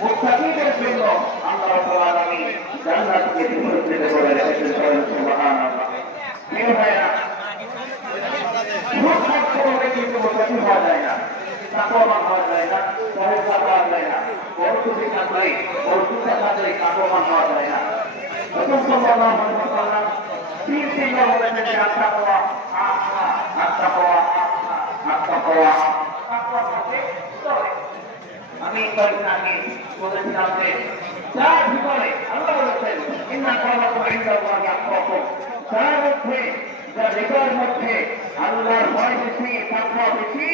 মুত্তাকিদের জন্য আল্লাহ রাব্বুল আলামিন জান্নাতকে সুরক্ষিত করে রেখেছেন। সুবহানাল্লাহ। প্রিয় ভাইরা, সুখ থাকতে কিন্তু মুত্তাকি হওয়া যায় না, তাকওয়াবান হওয়া যায় না, পরহেজগার হওয়া যায় না। বরকতি থাকলে বরকতি থাকলে তাকওয়াবান হওয়া যায় না। রাসূল সাল্লাল্লাহু আলাইহি ওয়াসাল্লাম তিনবার বলেছেন যে আত্তাকওয়া আত্মা, আত্তাকওয়া আত্মা, আত্তাকওয়া তাকওয়া করতে চলে। আমি কয়েকদিন আগে বলেছিলাম যে যার ভিতরে আল্লাহ বলেছেন ইন্না আক্রামাকুম ইনদাল্লাহি আতকাকুম, যার মধ্যে, যার হৃদয়ের মধ্যে আল্লাহর ভয় বেশি, তাকওয়া বেশি,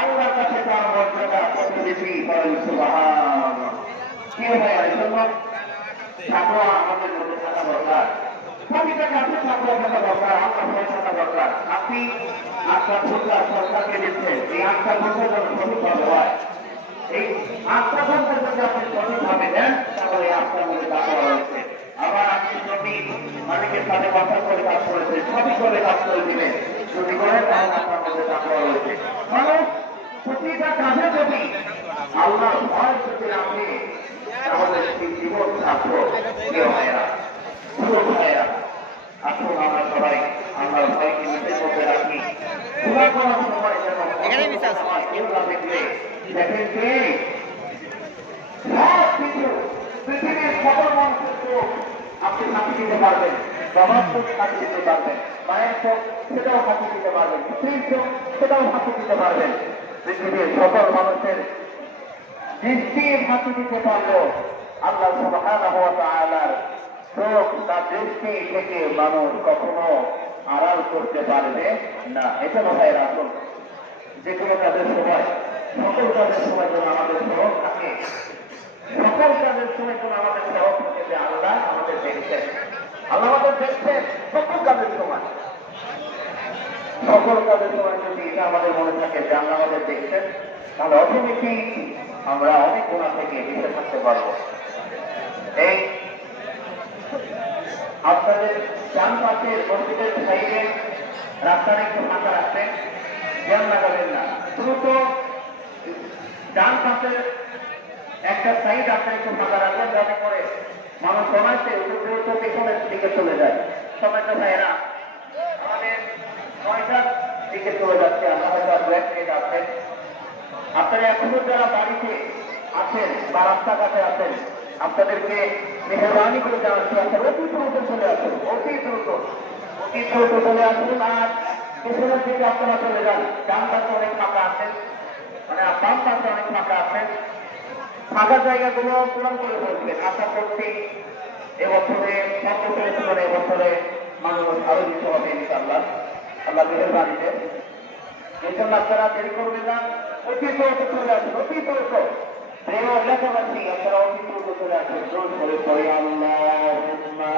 আল্লাহর কাছে তার মর্যাদা কত বেশি। সুবহানাল্লাহ। কি হয় এই জন্য তাকওয়া আমাদের মধ্যে থাকা দরকার। প্রতিটা কাছে তাকওয়া থাকা দরকার, আল্লাহ ভয় থাকা দরকার। আপনি আপনার সরকার সরকারকে দিচ্ছেন, এই আত্মার মধ্যে যেন সঠিকভাবে হয়। এই আত্মা ঘন্টার যদি আপনি সঠিকভাবে দেন তাহলে আপনার মধ্যে তাকওয়া রয়েছে। আবার আপনি যদি মালিকের সাথে কথা করে কাজ করেছেন, সঠিকভাবে কাজ করে দিবেন, যদি করেন তাহলে আপনার মধ্যে তাকওয়া রয়েছে। মানুষ প্রতিটা কাজে যদি আল্লাহর ভয় যদি রাখে তাহলে সেই জীবন ছাত্র কেউ হয় না, পুরো ভাইয়েরা। আসুন আমরা সবাই আল্লাহর ভয়কে নিজের মধ্যে রাখি। গুনাহ করার সময় যেন কেউ না দেখলে দেখেন যে সব কিছু পৃথিবীর সকল মানুষের চোখ আপনি ফাঁকি দিতে পারবেন, বাবার চোখ ফাঁকি দিতে পারবেন, মায়ের চোখ সেটাও ফাঁকি দিতে পারবেন, স্ত্রীর চোখ সেটাও ফাঁকি দিতে পারবেন। পৃথিবীর সকল মানুষের দৃষ্টি ফাঁকি দিতে পারলেও আল্লাহ সুবহানাহু ওয়া তাআলার চোখ, তার দৃষ্টি থেকে মানুষ কখনো আড়াল করতে পারবে না। এটা ভাই রাখুন, যে কোনো কাজের সময়, সকল কাজের সময় যেন আমাদের স্মরণ থাকে, সকল কাজের সময় যেন আমাদের স্মরণ থাকে যে আল্লাহ আমাদের দেখছেন, আল্লাহ আমাদের দেখছেন সকল কাজের সময়। সকল কাজের সময় যদি এটা আমাদের মনে থাকে যে আল্লাহ আমাদের দেখছেন, তাহলে অটোমেটিক আমরা অনেক গুনাহ থেকে বেঁচে থাকতে পারবো। এই আপনাদের ডান পাশের মসজিদের সাইডে রাস্তাটা একটু ফাঁকা রাখবেন, জ্যাম লাগাবেন না। দ্রুত ডান পাশের একটা সাইড আপনার একটু ফাঁকা রাখবেন, যাতে করে মানুষ সময়তে দ্রুত পেছনের দিকে চলে যায়। সময়টা ভাইয়েরা আমাদের 9টার দিকে চলে যাচ্ছে, আমরা হয়তো 2 মিনিট আছেন। আপনারা এখনো যারা বাড়িতে আছেন বা রাস্তাঘাটে আছেন, আপনাদেরকে মেহরবানি করে জানাচ্ছি আপনারা অতি দ্রুত চলে আসুন, অতি দ্রুত চলে আসুন। আর পেছনের দিকে আপনারা চলে যান, ডান পাশে অনেক ফাঁকা আছেন, মানে বাম পাশে অনেক ফাঁকা আছেন। ফাঁকা জায়গাগুলো পূরণ করে বলবেন। আশা করছি এবছরে এবছরে মানুষ আরো কিছু হবে ইনশাআল্লাহ, আল্লাহ মেহরবানিতে। এই জন্য আপনারা দেরি করবেন না, অতি দ্রুত চলে আসুন, অতি দ্রুত। প্রিয় এলাকাবাসী, আপনারা অতি দ্রুত চলে আসুন। জোর করে পড়ে আল্লাহুম্মা